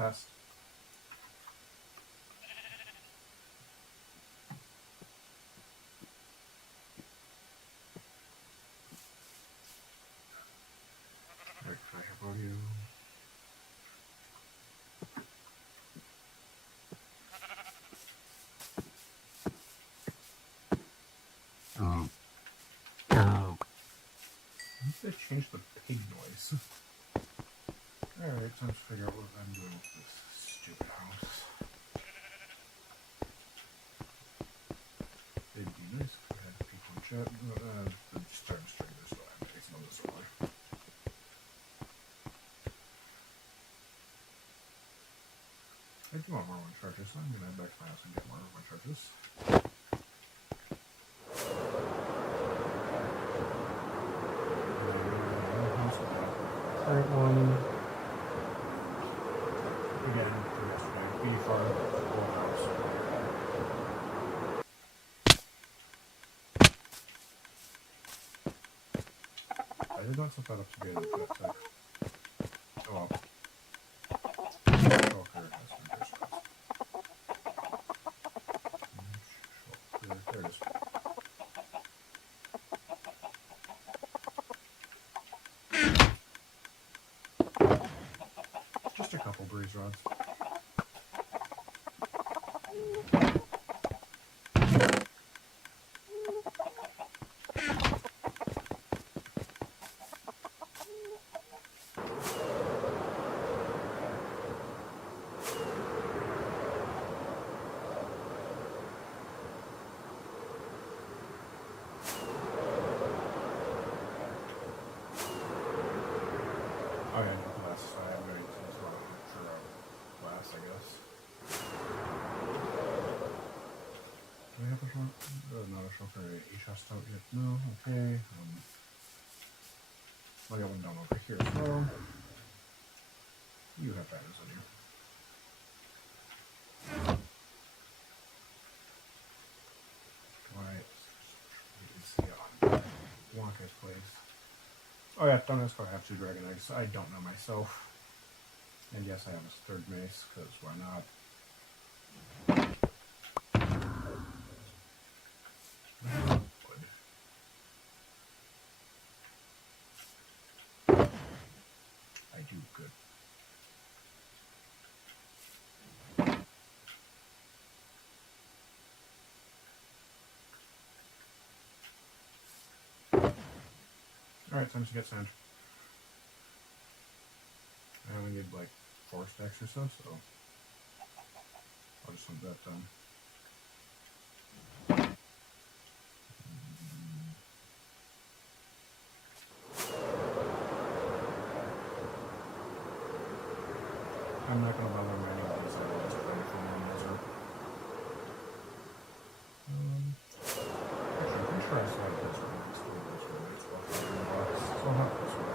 test. Can I have audio? They changed the pig noise. Alright, time to figure out what I'm doing with this stupid house. It'd be nice if I had people in chat. I'm just starting to string this, so I'm facing on this over. I do want more one charges, so I'm gonna head back to my house and get more one charges. Current one. Again, for yesterday. Beef farm, whole house. I did not set that up to be in the chat tech. Oh well. Shulker has been discussed. Shulker, there it is. Just a couple breeze rods. Oh yeah, no glass. I'm going to use one for glass, I guess. Do we have a shulker? Not a shulker. A chest out yet? No. Okay. I got one down over here as well. You have diamonds on you. Right. Yeah. Wonka's place. Oh yeah, don't ask if I have 2 dragon eggs. I don't know myself. And yes, I have a 3rd mace, because why not? I do good. Alright, time to get sand. I only need like 4 stacks or so, so I'll just hunt that down. I'm not gonna bother mining these just playing for one desert. Actually, I'm pretty sure I saw this one. It's still this one. It's about 5 bucks. So I'll have this one.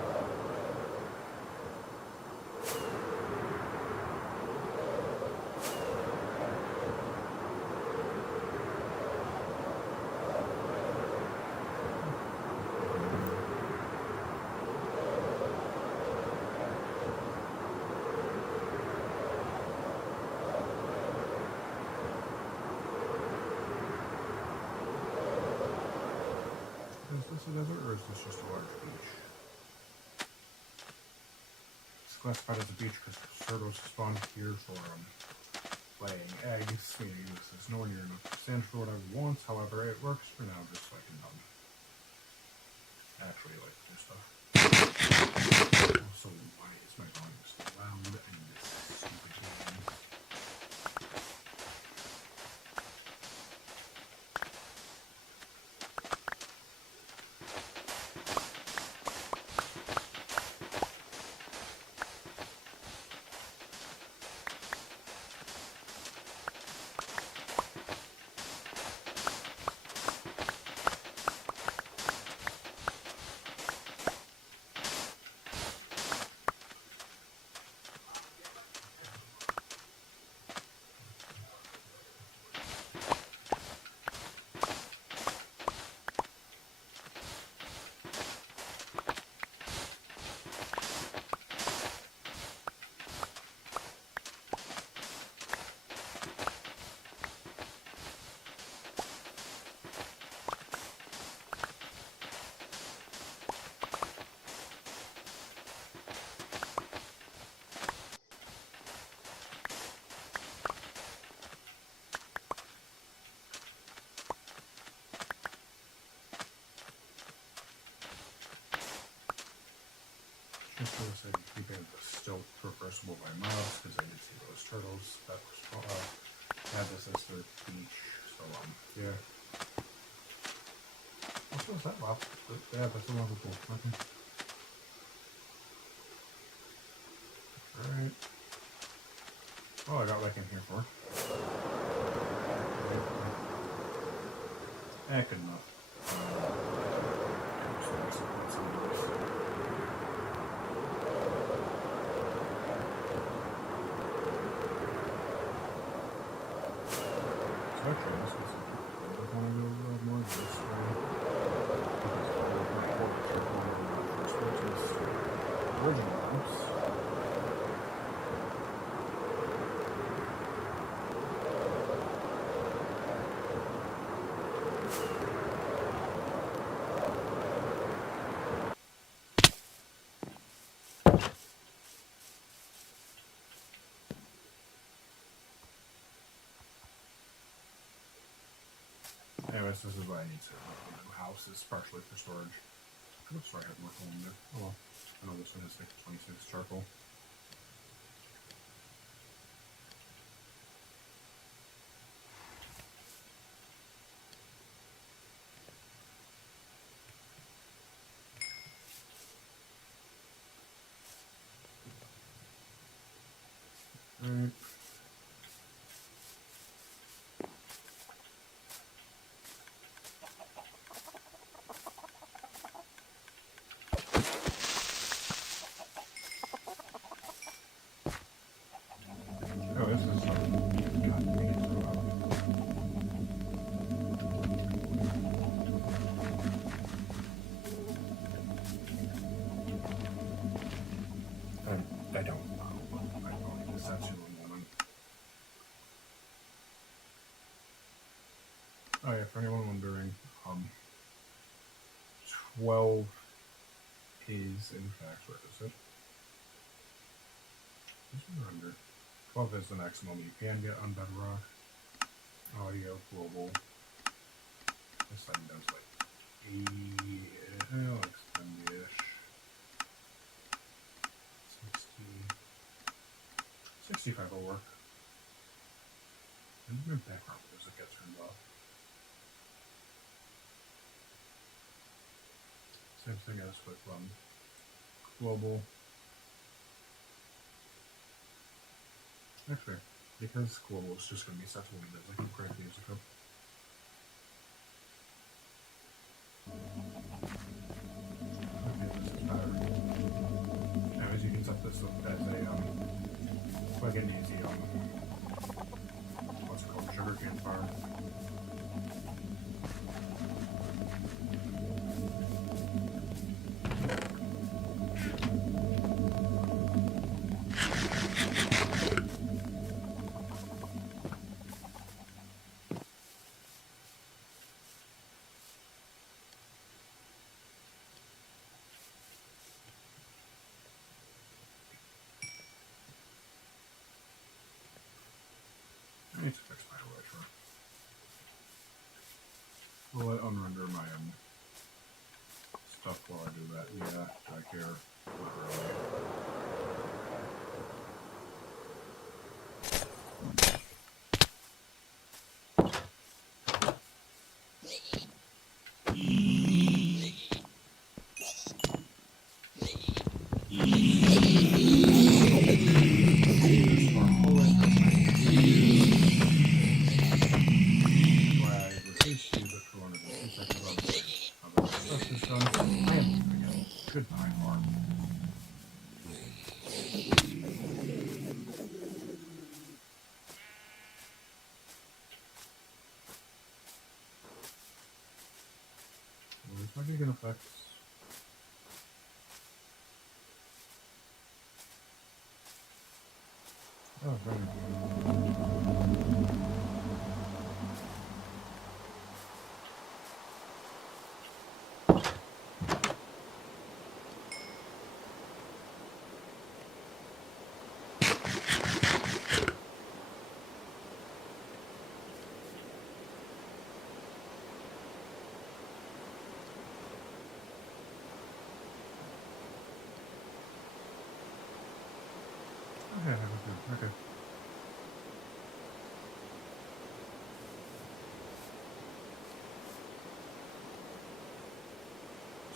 Is this a desert or is this just a large beach? It's classified as a beach because turtles spawn here for laying eggs. We use this nowhere near enough sand for what I want. However, it works for now just so I can actually like do stuff. Also, why is my volume so loud in this stupid game? I said keeping the stilt reversible by mobs because I did see those turtles that were had this as their beach. So yeah. What was that? Wow. Yeah, that's a lot of cool. Okay. Alright. Oh, I got what I came here for. Good enough. Actually, this is I want to go more of this original maps. Anyways, this is what I need to make a new house. Is partially for storage. Oops, sorry, I had more coal in there. Oh well. I know this one has like 26 charcoal. Alright. Oh, this is God, dang it, so I don't know. I don't need to set you a moment. Oh yeah, for anyone wondering, 12 is in fact, where is it? Is it under? 12 is the maximum you can get on Bedrock. Audio global. This thing does like 80, like 70-ish. 65 will work. And my background music get turned off. Same thing as with global. Actually, because global is just going to be set to Windows, I can crank music up. Okay, this is better. Anyways, you can set this up as a quick and easy what's it called, sugarcane farm. I need to fix my elytra. Will it unrender my stuff while I do that? Yeah, do I care? Not really. Goodbye, farm. We're talking effects. Oh, right.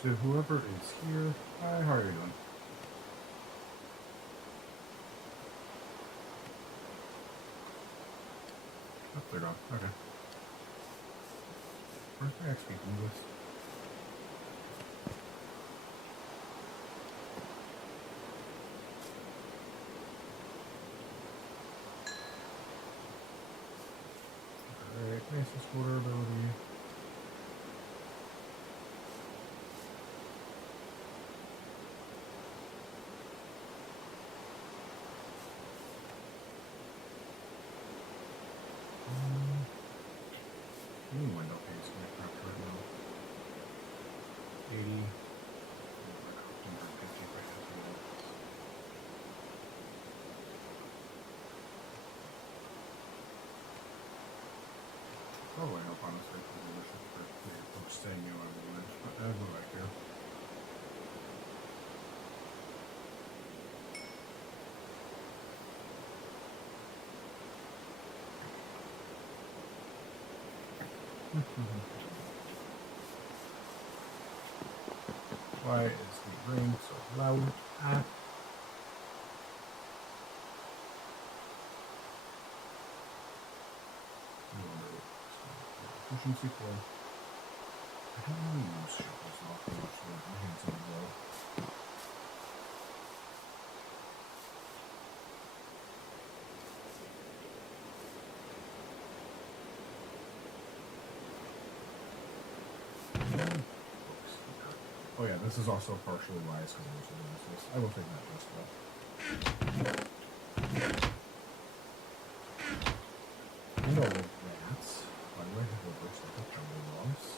To whoever is here, hi, how are you doing? Oh, they're gone. Okay. Where's my XP from this? Alright, Mace's quarter ability. Window pace can I craft right now? 80. 150 if I have to roll. Probably help honestly for the worship for folks saying you know I will win. But I go back here. Why is the ring so loud? Ah. Efficiency 4. I don't really use shovels awfully much, so my hands on the blow. Oh yeah, this is also partially why it's because of this. I will take that just well. And all of that. By the way, it looks like a jungle logs.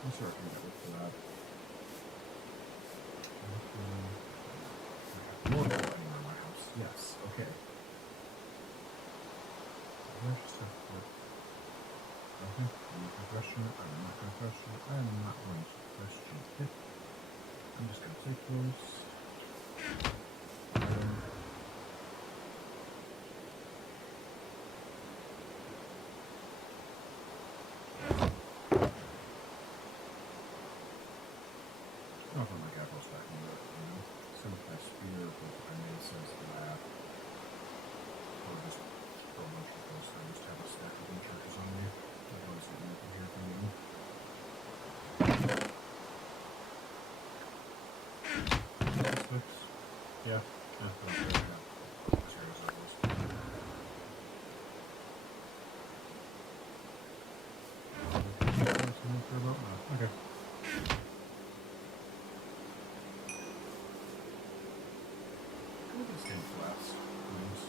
I'm sure I can get it for that. More lighting on my house. Yes, okay. I just have to. Okay, I'm not going to question it. I'm not going to question it. I am not going to question it. I'm just going to take those. I'll put my capitals back in the simplify spear, but I mean, it says that. Or just throw a bunch of those things to have a stack of churches on me. Otherwise, I don't hear from you. Six. Yeah. Yeah, that's good. Yeah. Serious levels. Okay. This game flats. Nice.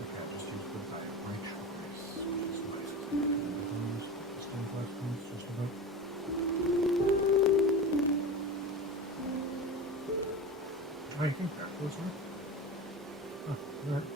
Okay, just use the diet right choice. Which is nice. This game flats points just about. Oh, you think that closer? Huh, alright.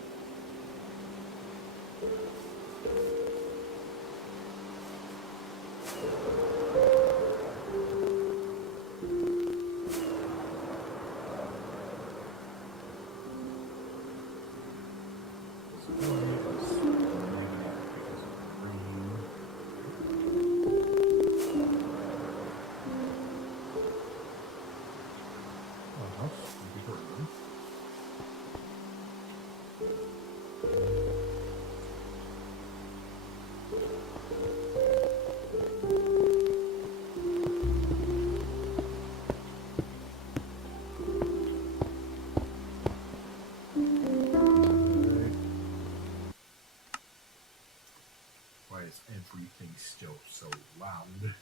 Why is everything still so loud?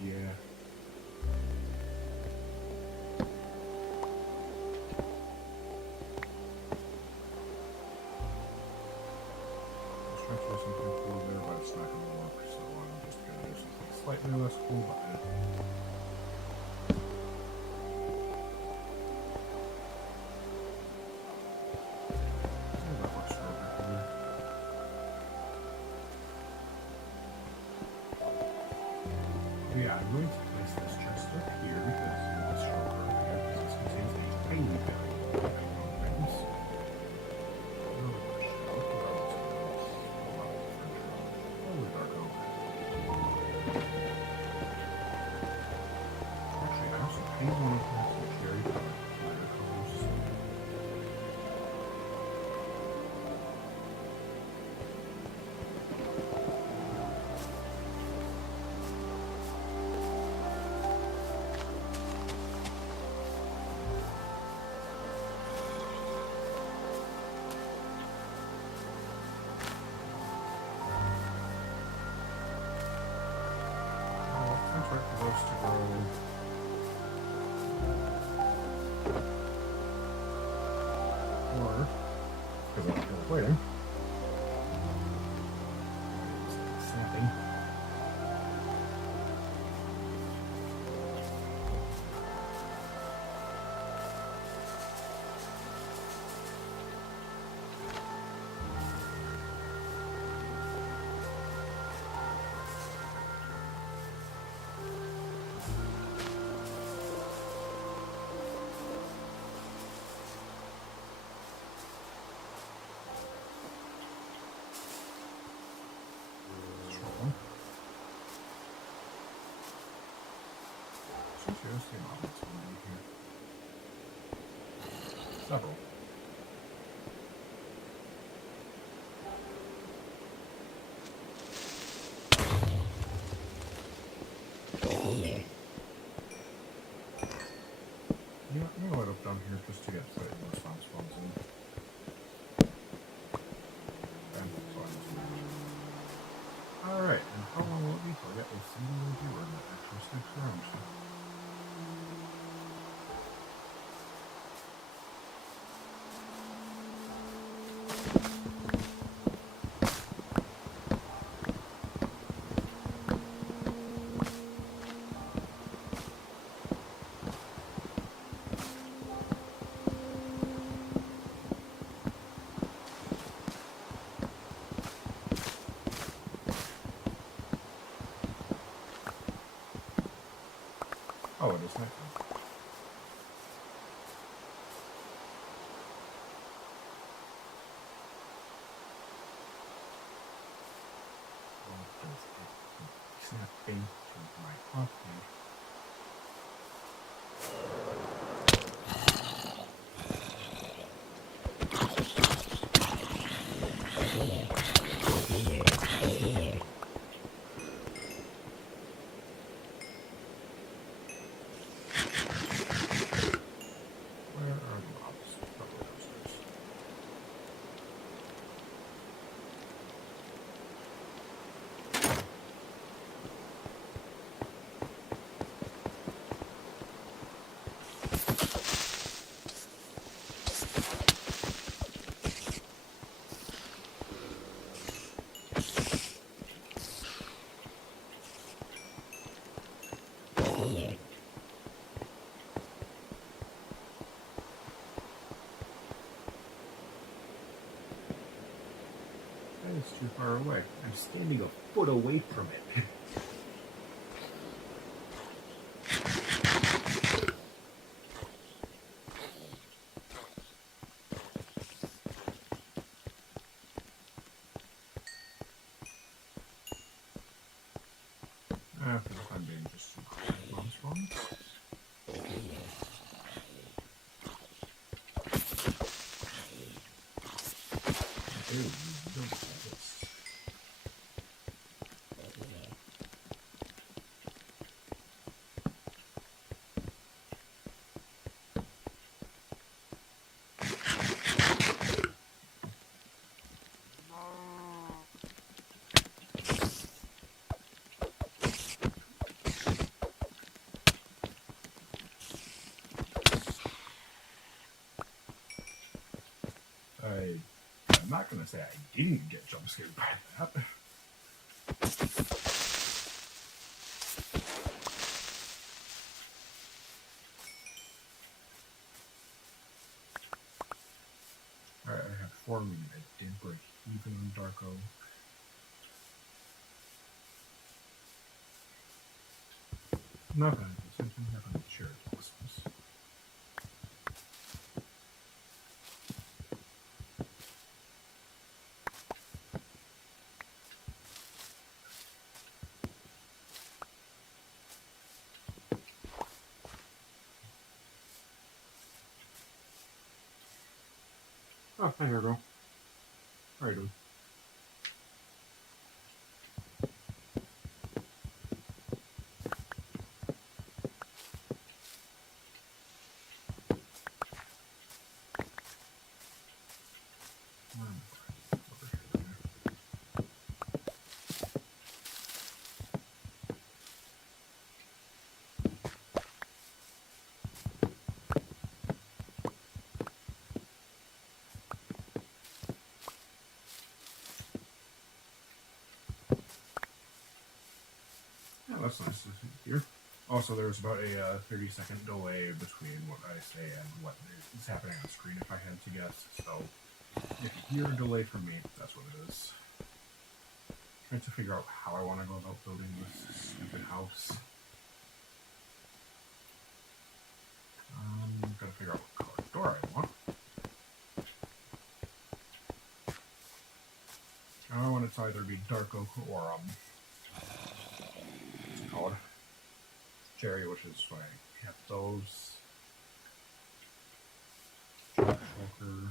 Yeah. I was trying to do something cool there, but it's not going to work, so I'm just going to do something slightly less cool, but that looks over here. Yeah, I'm going to place this chest up here because this stroker up here, because this contains a highly valuable things. Actually, I also paid one of them to carry lighter colors. Contract for those to go. Or, because I don't feel like waiting. Snapping. Several. Yeah, I'm gonna let up down here just to get slightly more sound spawns in. And so I just alright, and how long will it be till I get a single viewer that actually sticks around? Oh, it is nighttime. Snapping to my coffee. Where are the mobs? Probably downstairs. That is too far away. I'm standing a foot away from it. For the time being, just some bomb spawns. Ew, don't do this. not gonna say I didn't get jump scared by that. Alright, I have 4 meat. I did break even on Darko. Nothing. Essentially nothing to share with us. Oh, hi, Ergo. How are you doing? Yeah, that's nice to hear. Also, there's about a 30-second delay between what I say and what is happening on the screen, if I had to guess. So, if you hear a delay from me, that's what it is. Trying to figure out how I want to go about building this stupid house. Gotta figure out what color door I want. I want it to either be dark oak or what's it called? Cherry, which is why I have those. Jack Shulker.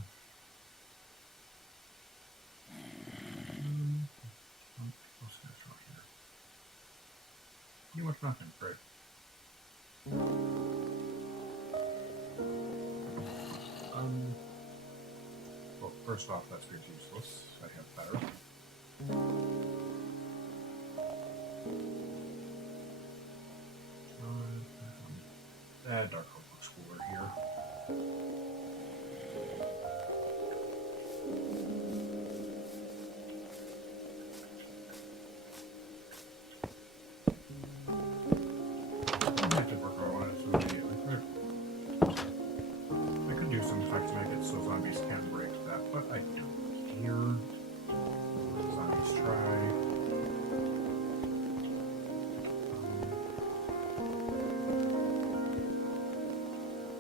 What's this right here? Pretty much nothing, great. Well, first off, that's pretty useless. I have better. Dark oak looks cooler here. That did work out. I wanted to immediately. I could do some effects to make it so zombies can't break that, but I don't here. Zombies try.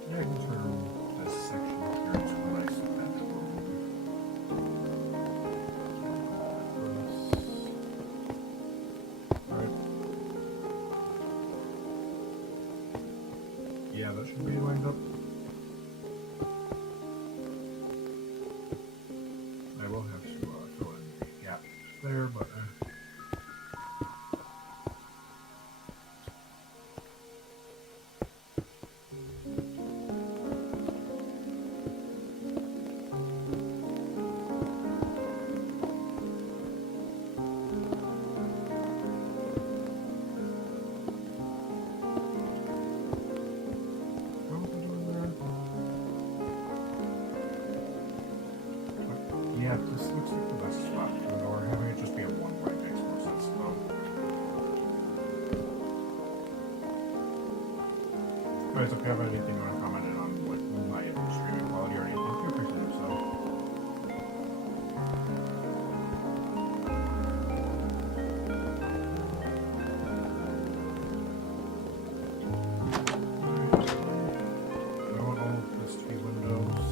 Yeah, I can turn this section here into a nice bedroom. Alright. Yeah, that should be lined up. I will have to fill in the gap there, but what was I doing there? Yeah, this looks like the best spot for the door. Having it just be a one-way makes more sense, though. Guys, if you have anything you want to comment on with my streaming quality or anything, feel free to do so. I want all of this to be windows.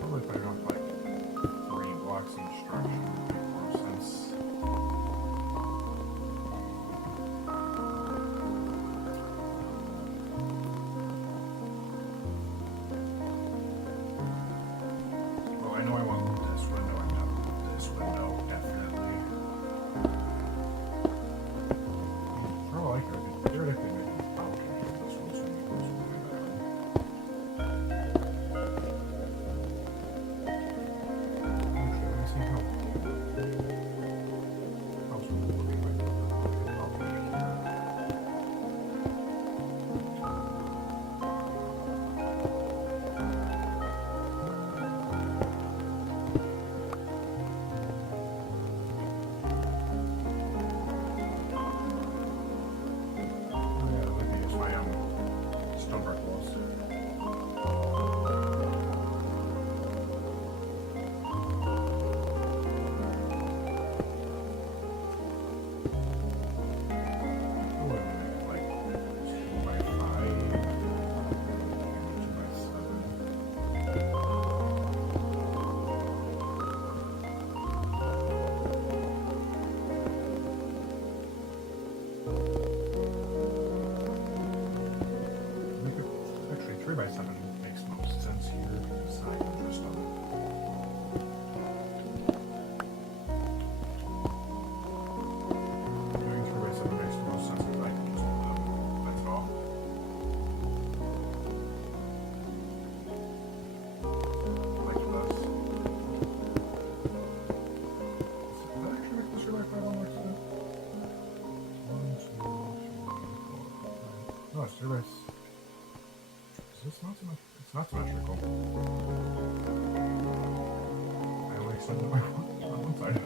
Probably if I 7 makes most sense here. Side interest on it. Doing 3x7 makes the most sense because I can just hold them. That's all. Like this. Does that actually make this 3x5 on accident? 1, 2, 3, 4, 5. No, it's 3x. Is this not symmetrical? It's not symmetrical. I only extended my foot on one side.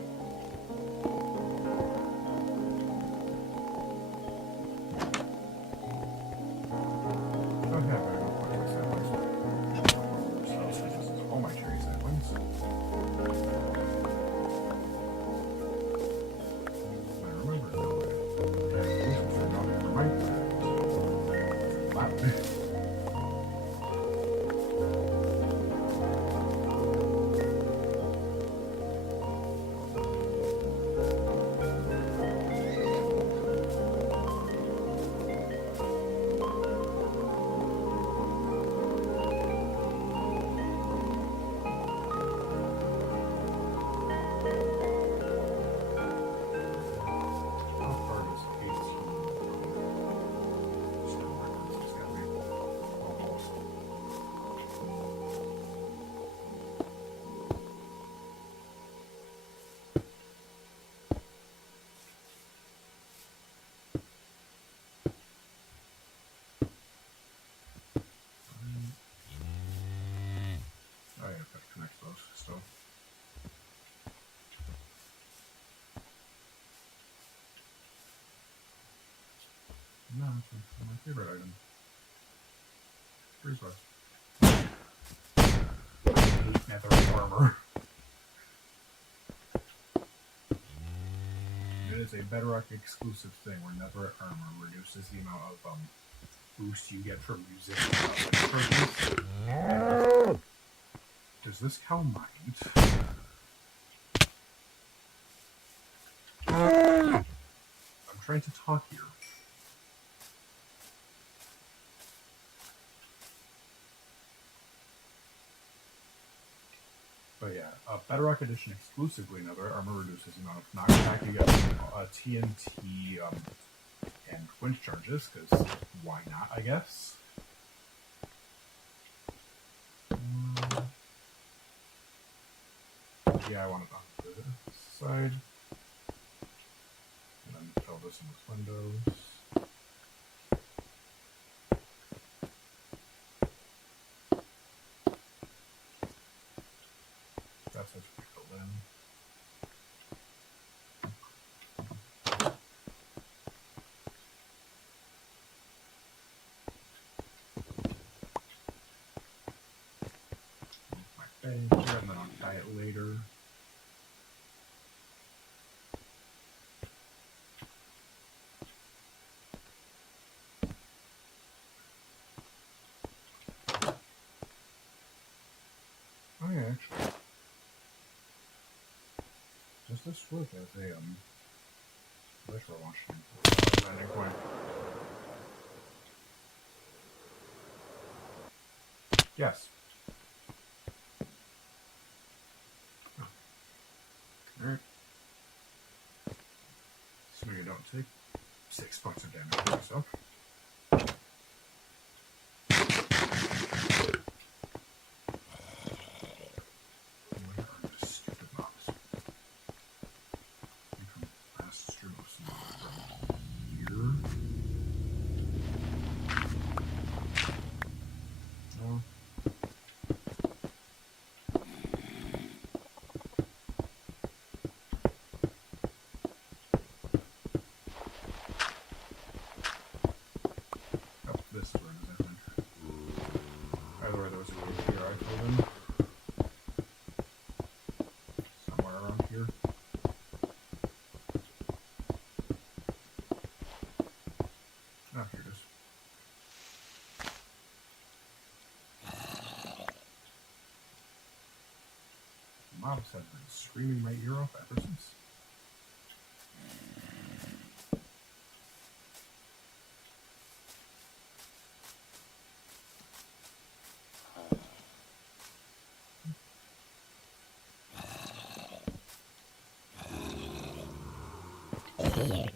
Oh yeah, I better go find my sideways. So, all my cherries sideways. I remember now. Okay, these ones are going for my side. Flat. Oh yeah, I've got to connect those still. No, it's my favorite item. Freeze West. I hate netherite armor. It is a Bedrock exclusive thing where netherite armor reduces the amount of boost you get from using purpose. Does this cow mind? I'm trying to talk here. But yeah, Bedrock Edition exclusively, netherite armor reduces the amount of knockback you get from TNT and winch charges, because why not, I guess? Yeah, I want it on this side. And then fill this in with windows. That's what we fill in. My bench, and then I'll tie it later. Oh yeah, actually. Does this work as a visual launch landing point? Yes. Oh. Alright. So you don't take 6 points of damage to yourself. This is where it is, I think. Either way, there was a road here I filled in. Somewhere around here. Oh, here it is. Mobs have been screaming my ear off ever since. Alright,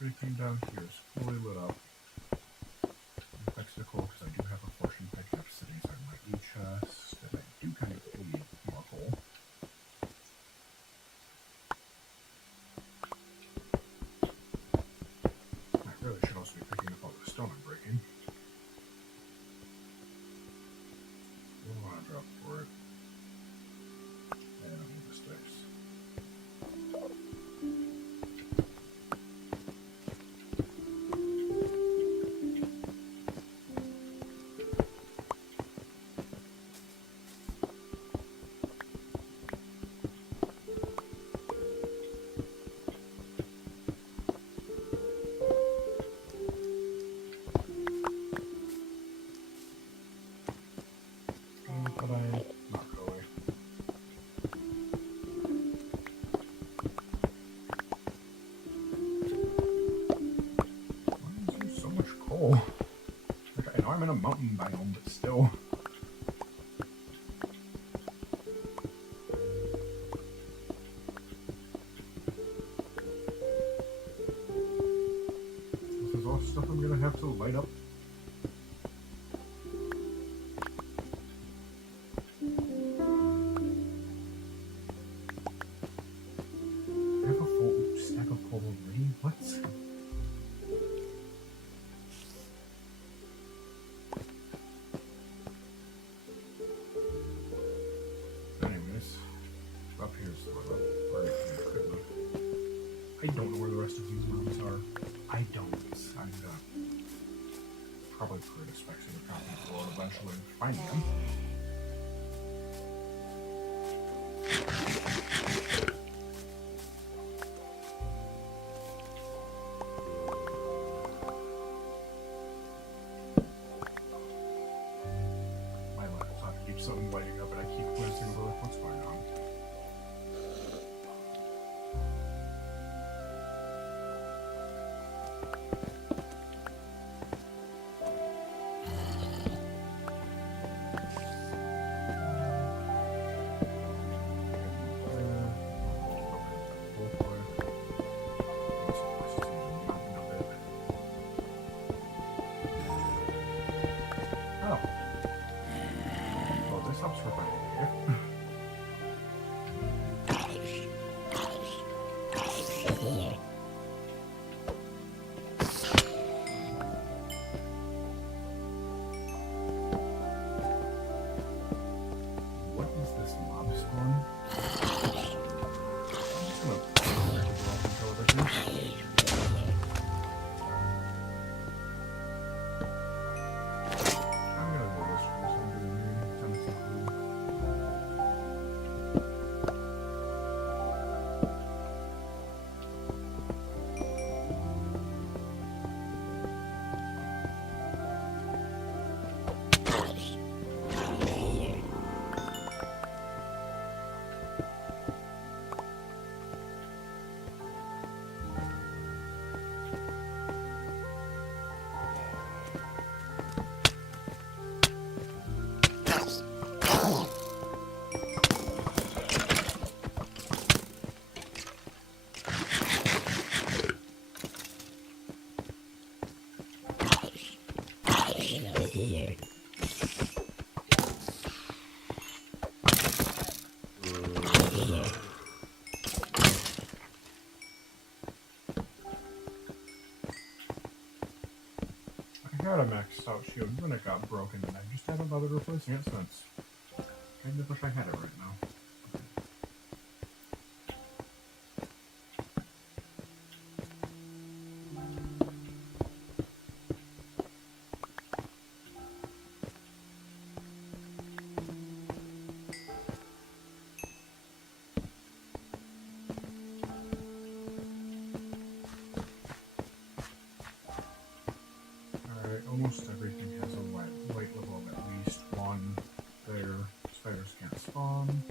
everything down here is fully lit up. Thanks to coal, because I do have a fortune picked up sitting inside my chest, and I do kind of need more coal. I really should also be picking up all the stone I'm breaking. I don't want to drop for it. I don't need the sticks. But I not really. Why is there so much coal? Like, I know I'm in a mountain biome, but still. This is all stuff I'm gonna have to light up. I have a full stack of coal already? What? Anyways, up here's the where I don't know where the rest of these mobs are. I don't. I'm gonna probably create a spectator copy for it eventually and find them. My laptop keeps on lighting up and I keep glancing over like, what's going on? Oh. Well, this helps for finding here. What is this mob spawn? I'm just gonna television. I'm gonna do this for some reason. I had a maxed out shield and then it got broken and I just haven't bothered replacing it since. Kind of wish I had it right now. Alright, almost everything has a light level of at least one there. Spiders can't spawn.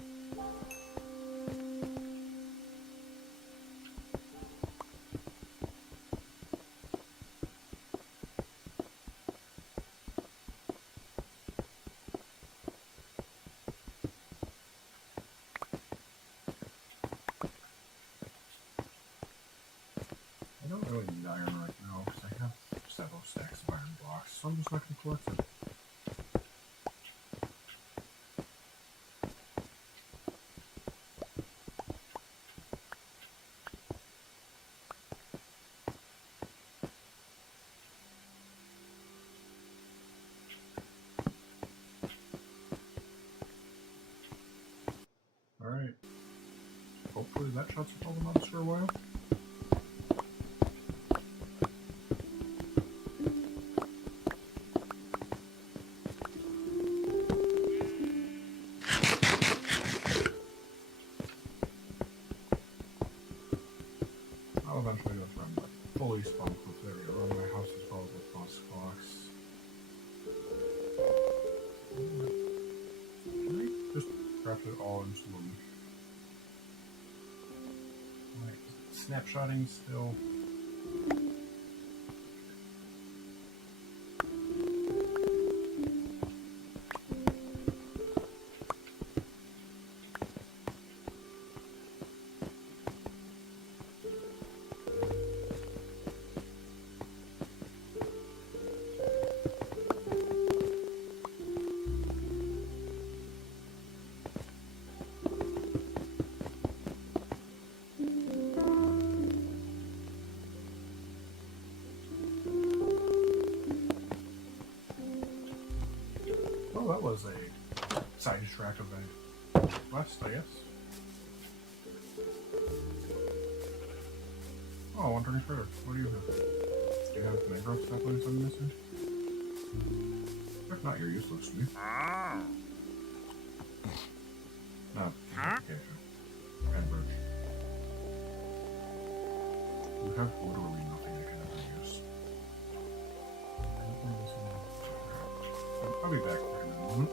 several stacks of iron blocks, so I'm just not going to collect them. Alright. Hopefully that shuts all the mobs for a while. I'll eventually go from fully spawn proof. There we go. Run my house as well with boss clocks. Can I just craft it all into them? Like, snapshotting still. Oh, that was a sidetrack of a quest, I guess. Oh, wandering critter. What do you have? Do you have mangrove saplings I'm missing? If not, you're useless to me. No, application. And birch. You have literally nothing I can ever use. I'll be back for a moment.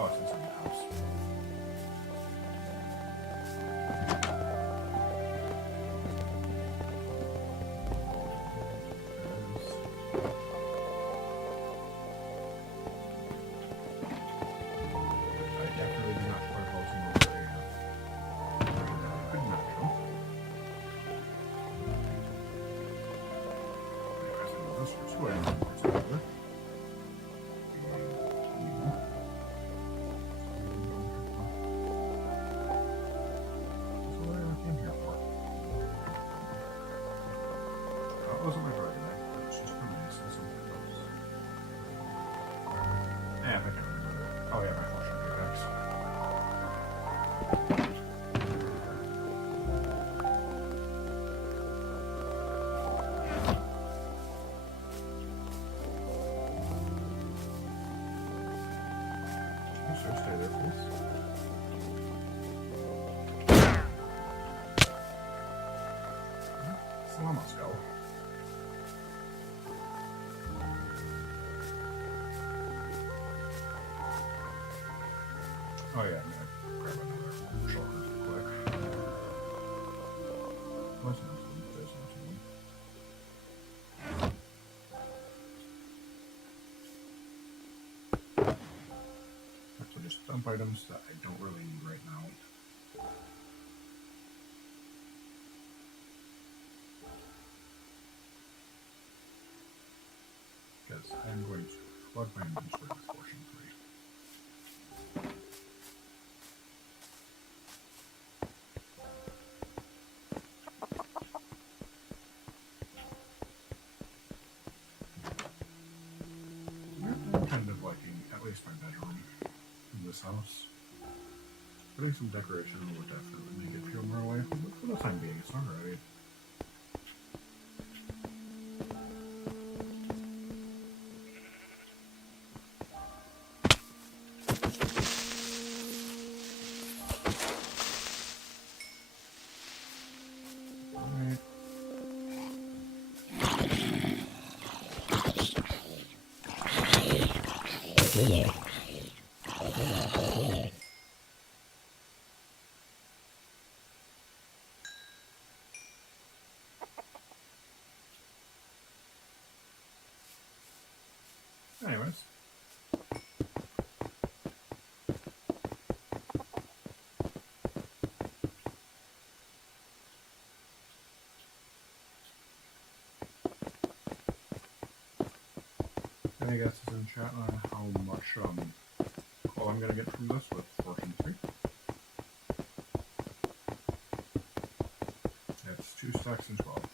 Oh, it's inside the house. I definitely do not try vaulting over there. Good enough, As I know this was where I'm going to go. That wasn't my dragon egg, that was just for me, so something else. Yeah, I think I remember that. Oh yeah, my flush on pickaxe. Can you sir stay there, please? Salama skull. Oh yeah, I'm gonna grab another shulker real quick. What's next one? There's nothing. So just dump items that I don't really need right now. Because I'm going to plug my inventory with portion 3. I'm kind of liking at least my bedroom in this house. Putting some decoration would definitely make it feel more life, but for the time being, it's alright. Alright. Any guesses in chat on how much coal I'm gonna get from this with Fortune 3? It's 2 stacks and 12.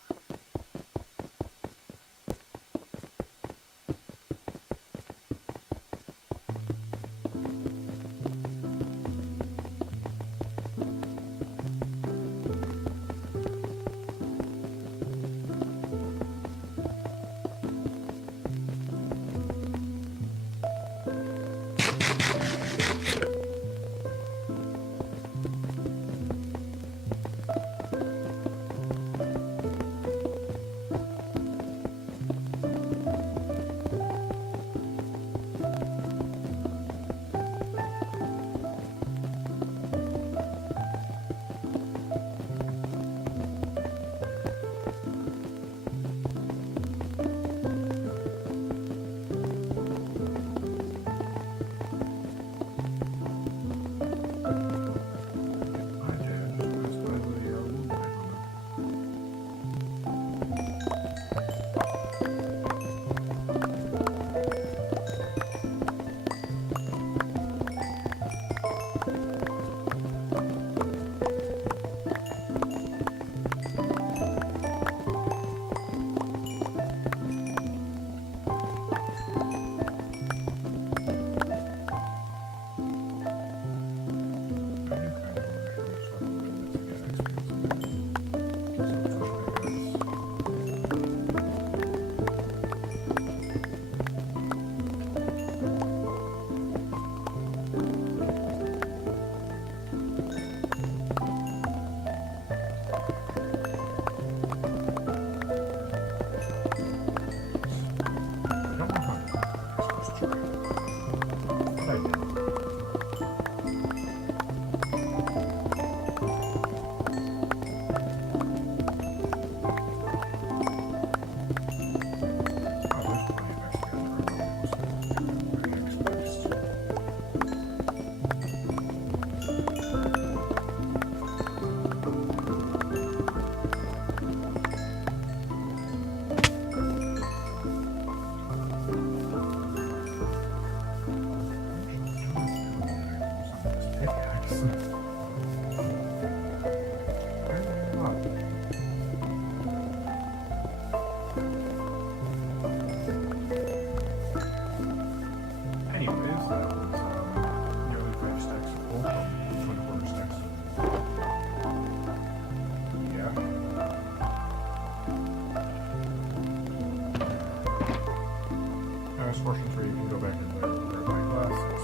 Fortune 3, you can go back in there and grab my glasses.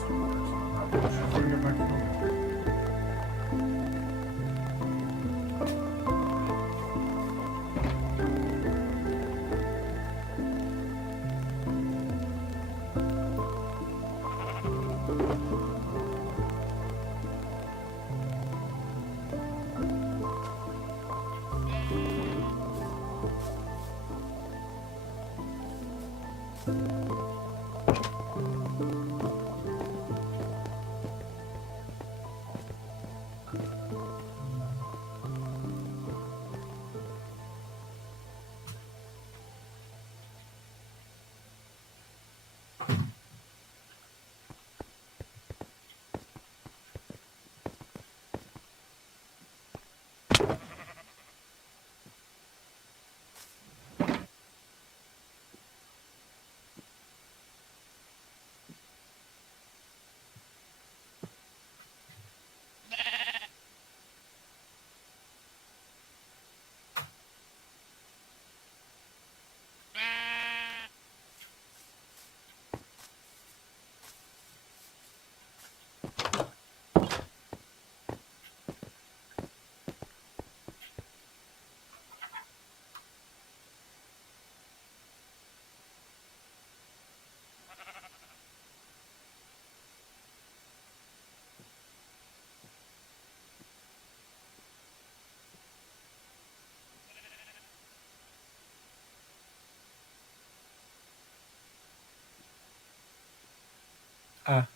Before you get back home. Alright,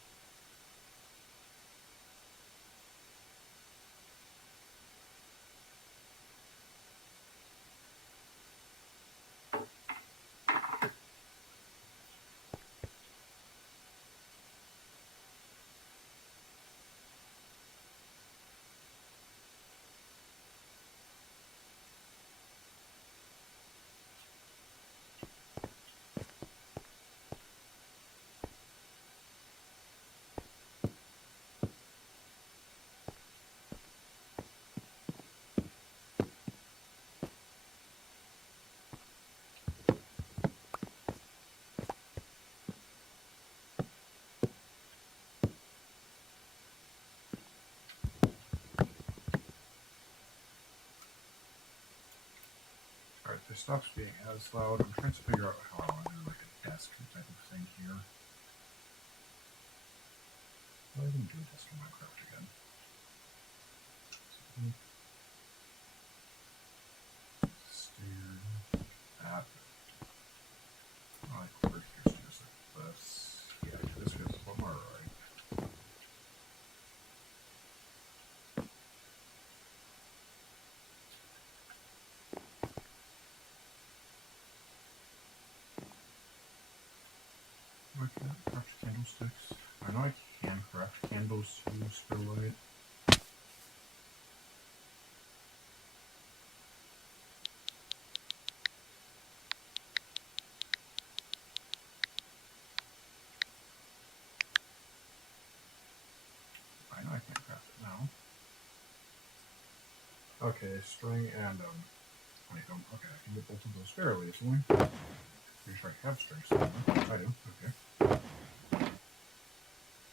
this stops being as loud. I'm trying to figure out how I want to do like a desk type of thing here. Why didn't do a desk in Minecraft again? Stair. That. I like quarters here, just like this. Yeah, this feels a lot more right. I can't craft candlesticks. I know I can craft candles to spare light. I know I can't craft it now. Okay, string and honeycomb. Okay, I can get both of those fairly easily. Pretty sure I have string somewhere. I do. Okay.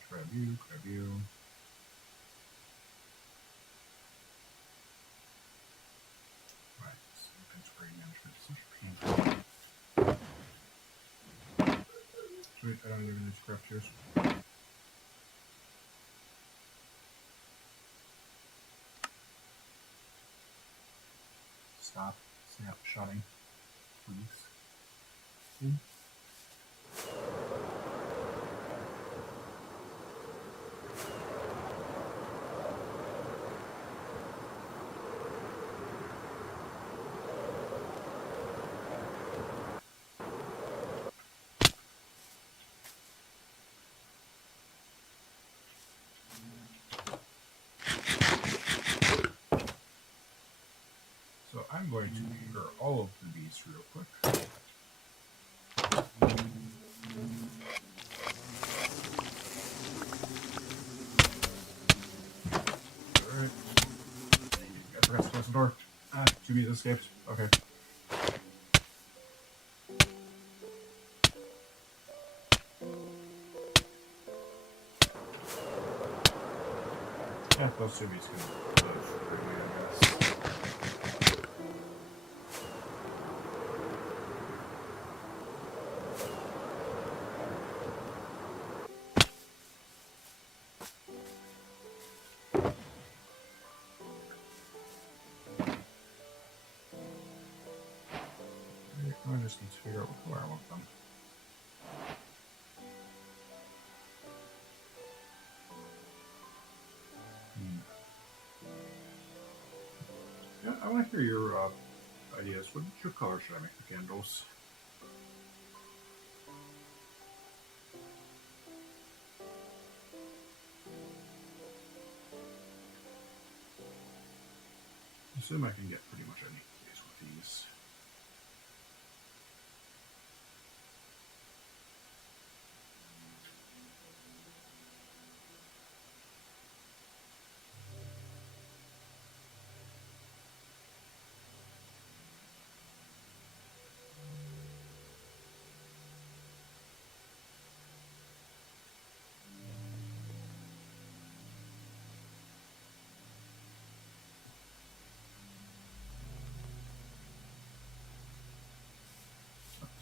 Grab you. Grab you. Right. Inventory management is such a painful. Sweet. I don't even need to craft yours. Stop snapshotting, please. So I'm going to clear all of the bees real quick. Alright. I forgot to close the door. Ah, 2 bees escaped. Okay. Yeah, those 2 bees can live freely, I guess. I just need to figure out where I want them. Yeah, I want to hear your ideas. What color should I make the candles? I assume I can get pretty much any place with these.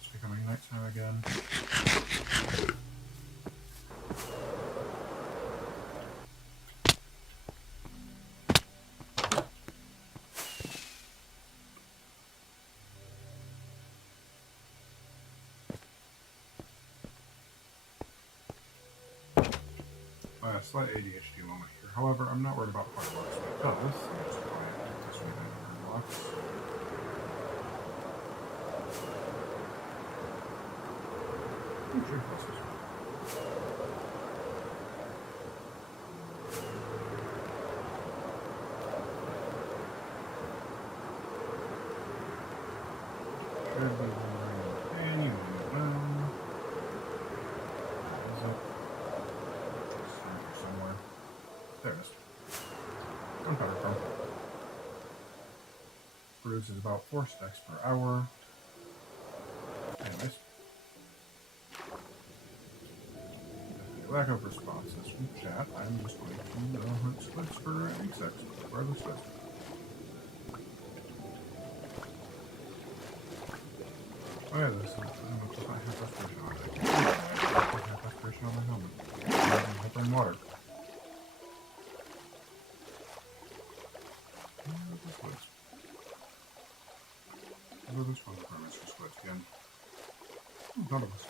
It's becoming nighttime again. A slight ADHD moment here. However, I'm not worried about fireworks because I'm just going to take this one and blocks. Tree plus this one. Should be any moment now. Is it? Somewhere. There it is. Gunpowder farm. Produces about 4 stacks per hour. Anyways. Lack of responses from chat. I'm just going to hunt squids for insects. Where are the squids? Oh yeah, this is not have respiration on it. I can't have respiration on my helmet. I have in water. Where are the squids? Where are the spawn requirements for squids again? Oh, none of us.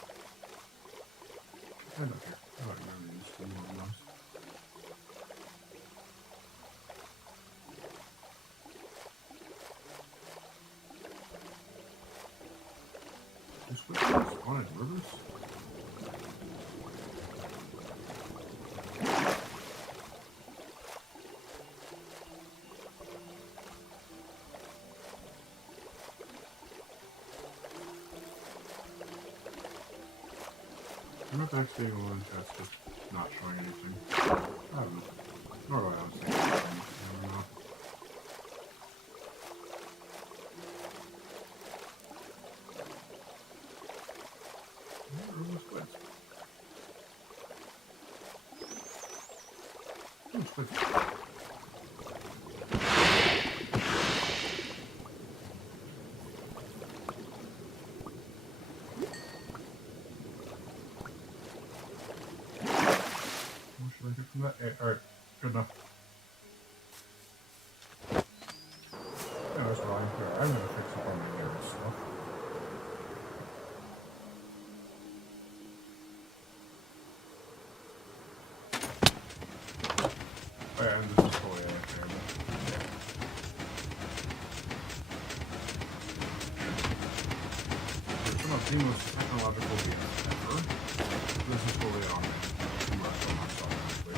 Head up here. I don't remember these two more ones. Do squids spawn in rivers? I'm not actually able to test just not showing anything. I don't know. Nor do I honestly know. I don't know. Where are the squids? Oh, squids. What should I get from that? Alright, good enough. Yeah, that's wrong. I'm gonna fix up on the air stuff. Oh yeah, and this is fully terrible. Yeah. It's some of the most technological games ever. This is fully on me. I'm not so much on honestly.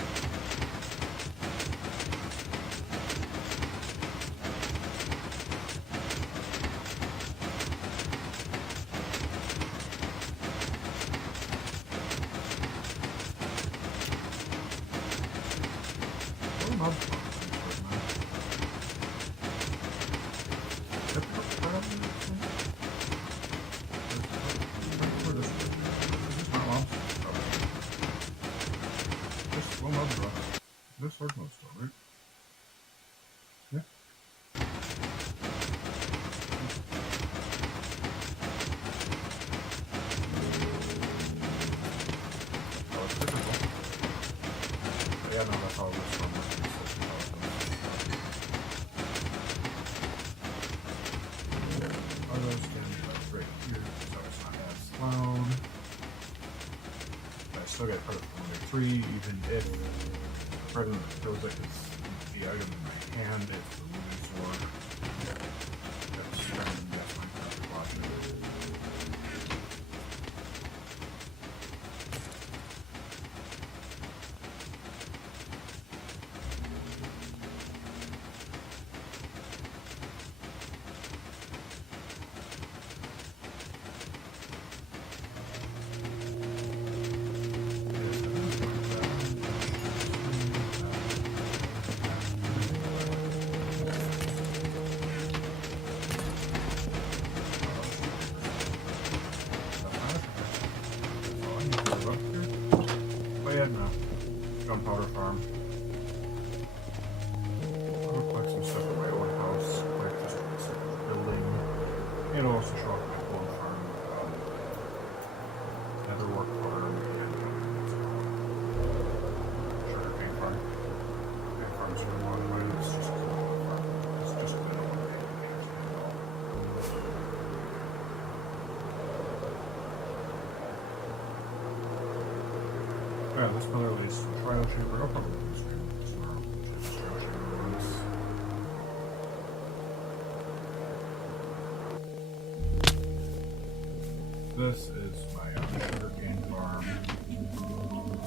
What am I supposed to do with man? Did I pick up the crab in this thing? Where is this? Is this my mom's? Oh. This will not drop. This hard mode still, right? Yeah. Oh, it's difficult. But yeah, no, that's all this one was. Are those standing up right here so it's not as loud? But I still get credit for number 3, even if the president feels like it's the item in my hand, it's the moving sword. That's my perfect logic. Gunpowder farm. I'll collect some stuff in my own house, like just building, and also show off my own farm, nether work farm, and sugarcane farm. Sugarcane farm's for a lot of mine, it's just a farm. It's just been a one day at all. Yeah, this probably leads to the trial chamber. I'll probably do this tomorrow. This trial chamber runs. This is my sugarcane farm.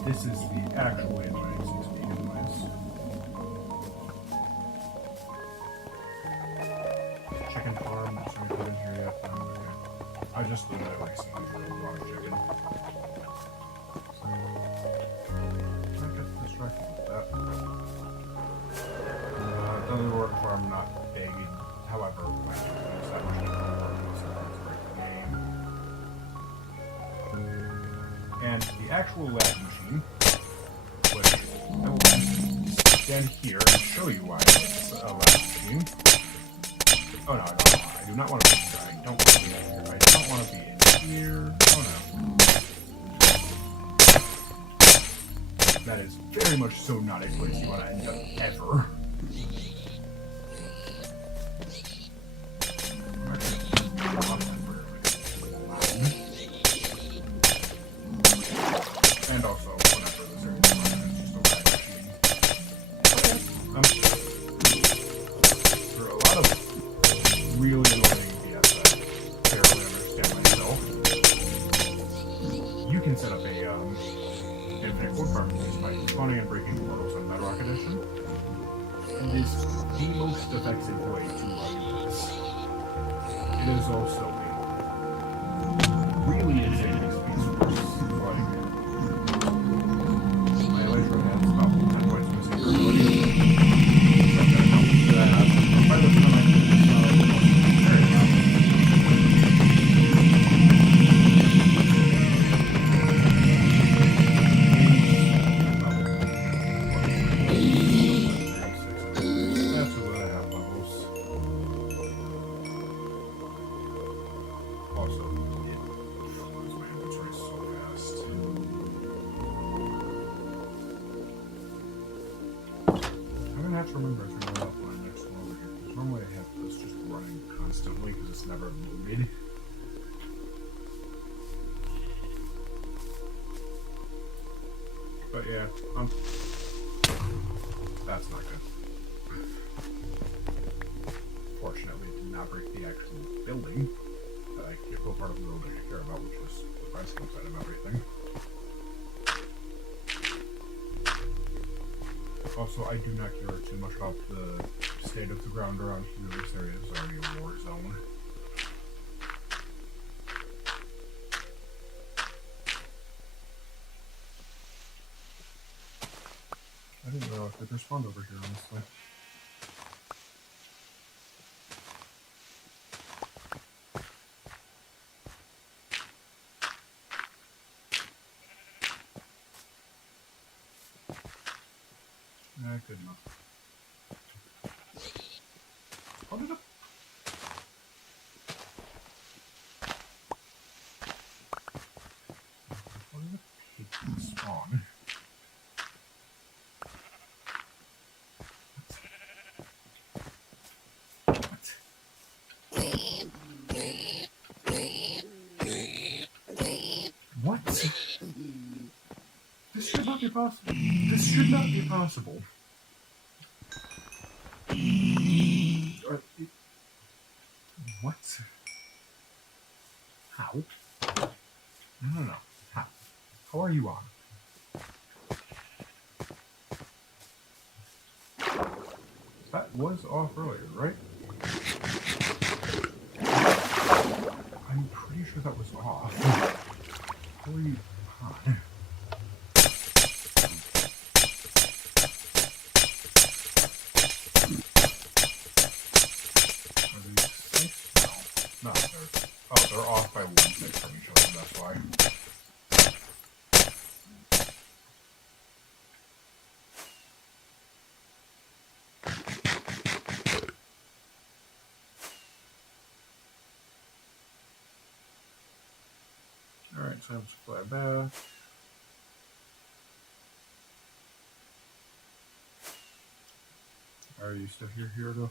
This is the actual inviting 6 feet anyways. Chicken farm, there's no food in here yet. I just did it recently for a lot of chicken. So, I get distracted with that. Another work farm, not big. However, when I use that much work, so that's great game. And the actual lab machine, which I will stand here and show you why it's a lab machine. Oh no, I do not want to be here. I don't want to be here. I don't want to be in here. Oh no. That is very much so not a place you want to end up ever. And also, whenever the circuit is just a lab machine. There are a lot of really annoying BS that I barely understand myself. You can set up a infinite wood farm by spawning and breaking portals on Bedrock Edition. It is the most effective way to run this. It is also a really insane speed source. Like, my Elytra has about 10 points missing durability. By the time I can very well. That's what I have levels. Also, it flows my inventory so fast. I'm gonna have to remember to turn it off when I next one over here. Because normally I have this just running constantly because it's never loaded. But yeah, that's not good. Fortunately, it did not break the actual building. That I get full part of the building I care about, which was the bicycle side of everything. Also, I do not care too much about the state of the ground around here. This area is already a war zone. I didn't realize that there's spawned over here, honestly. Good enough. Hold it up. What did the pig spawn? What? This should not be possible. This should not be possible. What? How? No. How? How are you on? That was off earlier, right? I'm pretty sure that was off. How are you on? No, they're off by 1 6 from each other, that's why. Alright, time to fly back. Are you still here, though?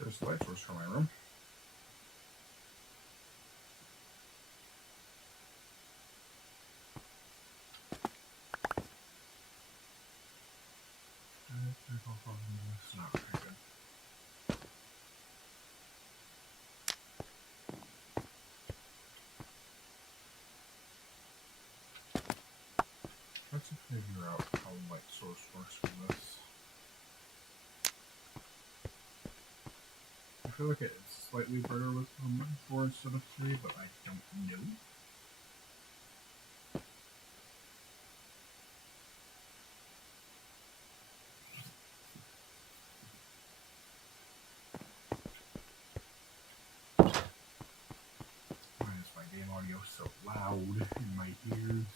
There's the light source for my room. It's not very good. Let's figure out how light source works for this. I feel like it's slightly better with 4 instead of 3, but I don't know. Why is my game audio so loud in my ears?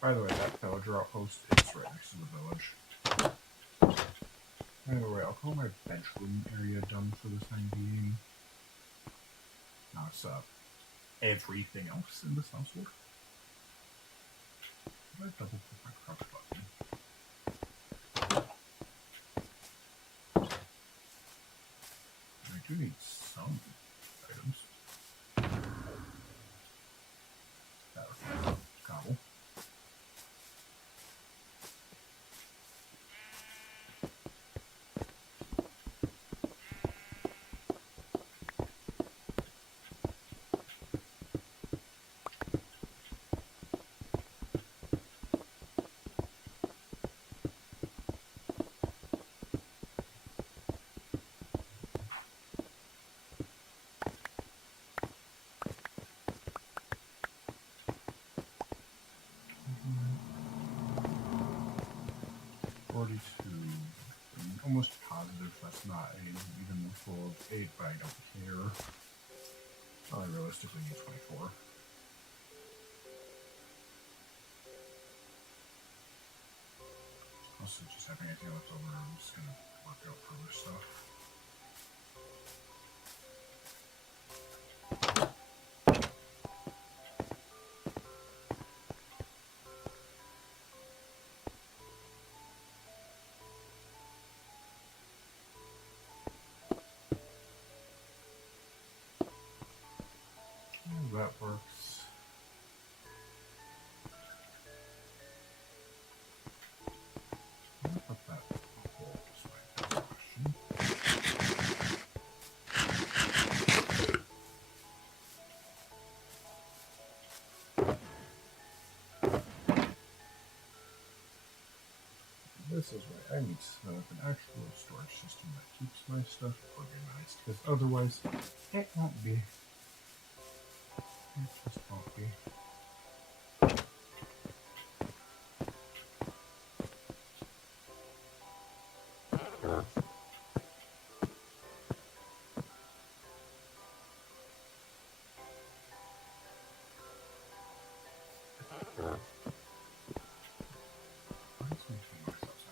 By the way, that villager outpost is right next to the village. By the way, I'll call my bedroom area done for the time being. Now it's everything else in this household. I double click my crouch button. I do need some items. That was cobble. I'm almost positive that's not a even full of 8, but I don't care. I realistically need 24. Also, just having anything left over, I'm just gonna work out further stuff. That works. I'll put that hole this way. That's a question. This is right. I need to set up an actual storage system that keeps my stuff organized, because otherwise it won't be. It just won't be.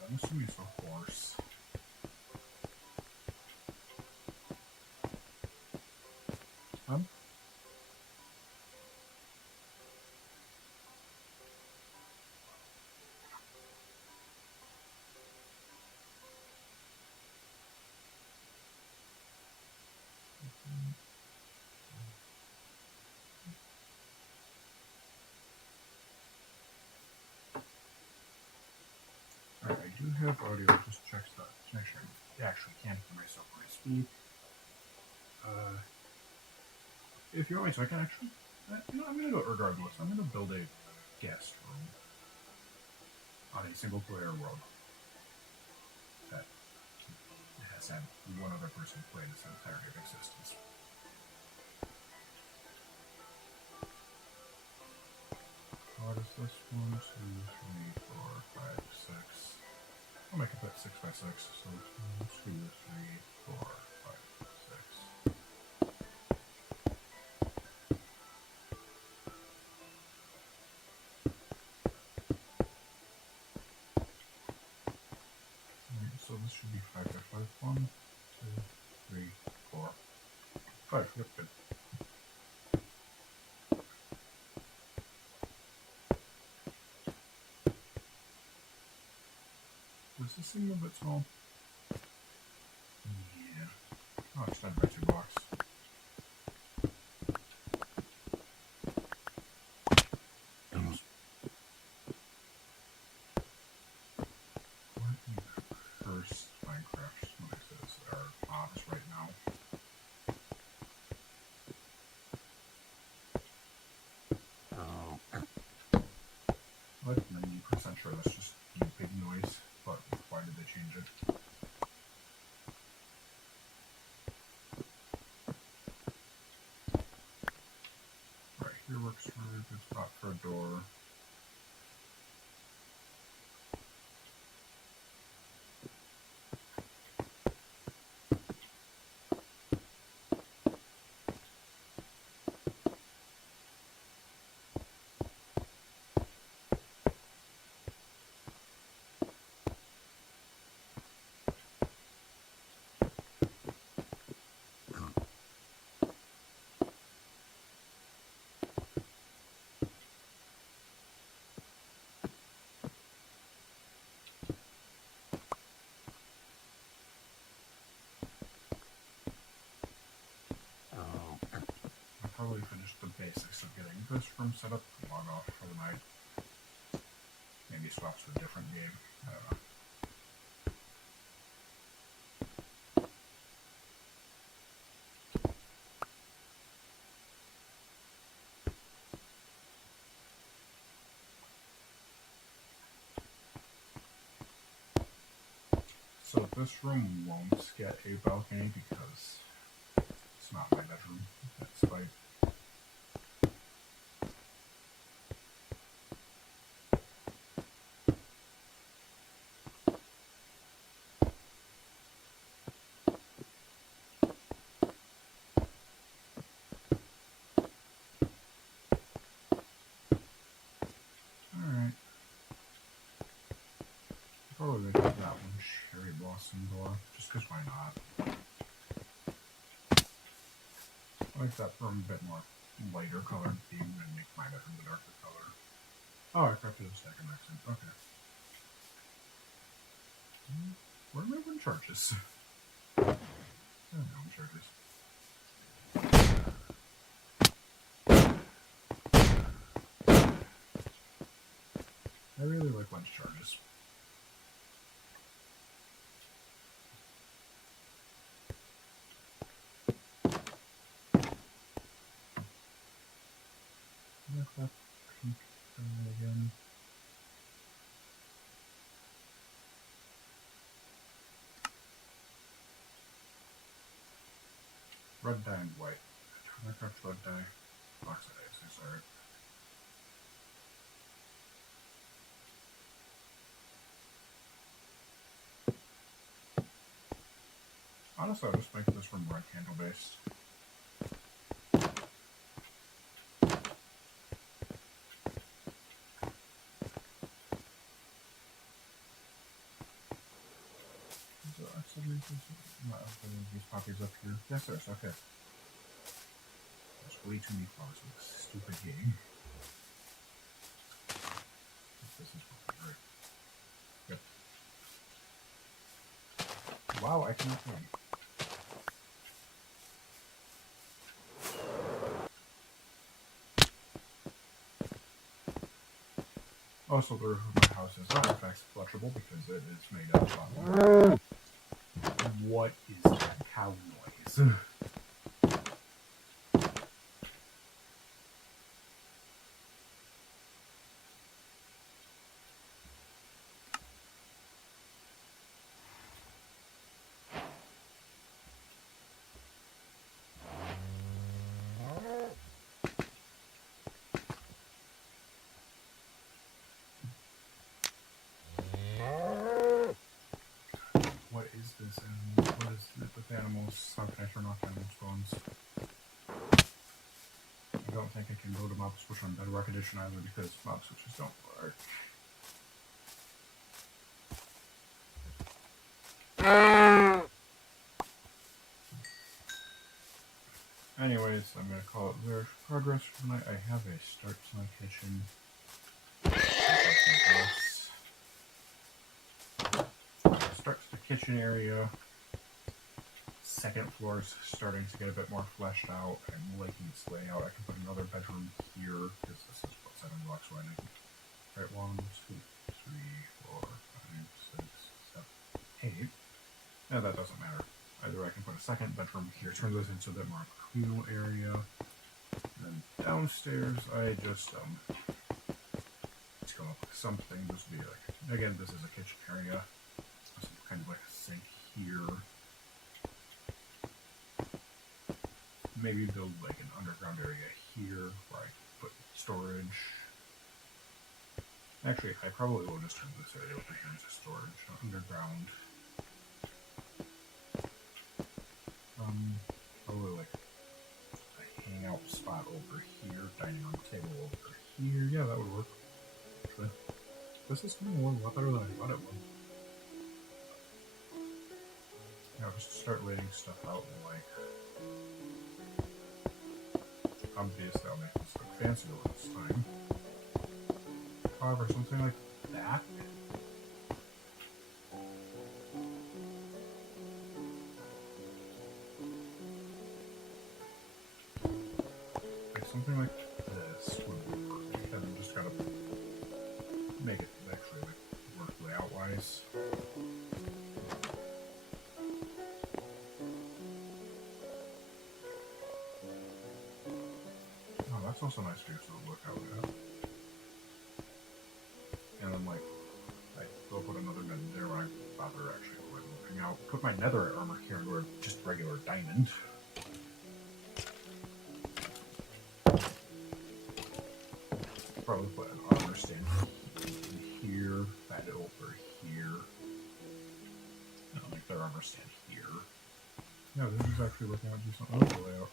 I'm assuming it's a horse. Alright, I do have audio, just check that. Make sure I actually can hear myself when I speak. If you want me to, I can actually. I'm going to do it regardless. I'm going to build a guest room on a single player world that has had one other person play this entirety of existence. What is this? 1, 2, 3, 4, 5, 6. I'll make it fit 6 by 6. So 1, 2, 3, 4, 5, 6. So this should be 5 by 5. 1, 2, 3, 4, 5. Yep, good. this seem a bit small? Yeah. I'll extend by 2 blocks. Oops. What in the first Minecraft noise are mobs right now? Like 90% sure that's just big noise, but why did they change it? Right, here works for a good spot for a door. I'll probably finish the basics of getting this room set up and log off for the night. Maybe swap to a different game. I don't know. So this room won't get a balcony because it's not my bedroom. That's like alright. Probably gonna have that one cherry blossom door, just because why not? I like that room a bit more lighter colored theme and make my bedroom the darker color. Oh, I crafted a stack of accent. Okay. Where are my wind charges? Oh, no wind charges. I really like wind charges. Look that pink again. Red dye and white. Minecraft red dye. Box of ice, sorry. Honestly, I'll just make this room red candle based. So actually, not putting these poppies up here. Yes, there's okay. There's way too many flowers in this stupid game. This is probably great. Yep. Wow, I cannot run. Also, the roof of my house is not in fact fletchable because it is made out of What is that cow noise? What is this animal? What is it with animals? How can I turn off animal spawns? I don't think I can go to mob switch on Bedrock Edition either because mob switches don't work. Anyways, I'm gonna call it there. Progress for tonight. I have a start to my kitchen. kitchen area. Second floor is starting to get a bit more fleshed out. I'm liking its layout. I can put another bedroom here because this is what 7 blocks away. Right, 1, 2, 3, 4, 5, 6, 7, 8. Yeah, that doesn't matter. Either I can put a second bedroom here, turn this into a bit more of a communal area. And then downstairs, I just let's come up with something. This would be like, again, this is a kitchen area. Some kind of like a sink here. Maybe build like an underground area here where I put storage. Actually, I probably will just turn this area over here into storage, underground. Probably like a hangout spot over here, dining room table over here. Yeah, that would work. Actually, this is going to work a lot better than I thought it would. Yeah, just start laying stuff out and like. Obviously, I'll make this look fancy over this time. However, something like that. Like something like this would be perfect. And then just gotta make it actually like work layout wise. Oh, that's also nice view to look out at. And then like I'll put another bed there when I bother actually looking out. Put my netherite armor here into a just regular diamond. Probably put an armor stand here, that over here. And I'll make their armor stand here. Yeah, this is actually looking out decent layout.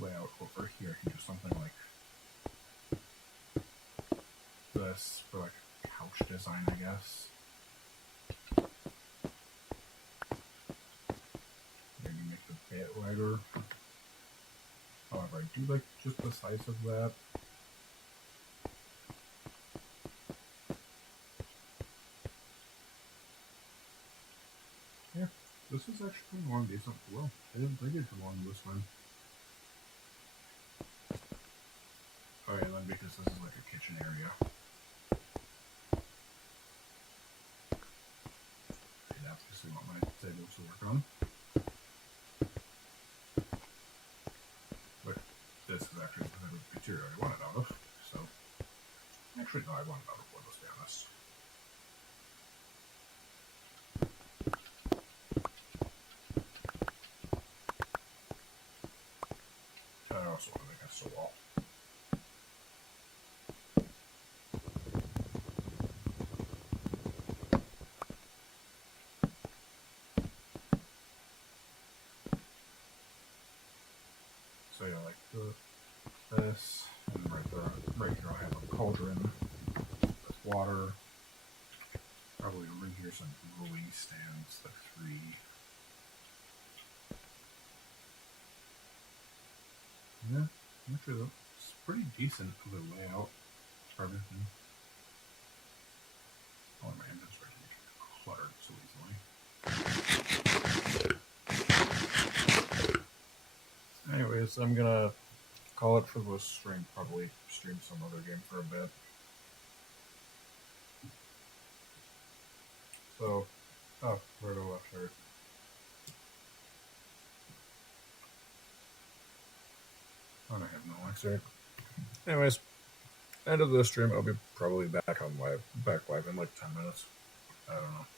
Layout over here, I can do something like this for like couch design, I guess. Maybe make it a bit wider. However, I do like just the size of that. Yeah, this is actually long decent. Well, I didn't think it too long this time. Okay, then because this is like a kitchen area. I'd obviously want my table to work on. But this is actually the type of material I want it out of. So, actually, no, I want it out of wood, let's be honest. I also want to make a stone wall. So yeah, like this, and right there, right here I have a cauldron with water. Probably over here some brewing stands, like 3. Yeah, actually looks pretty decent for the layout for everything. Oh, my inventory can get cluttered so easily. Anyways, I'm gonna call it for this stream. Probably stream some other game for a bit. So, where to left here? I have no answer. Anyways, end of the stream. I'll be probably back live in like 10 minutes. I don't know.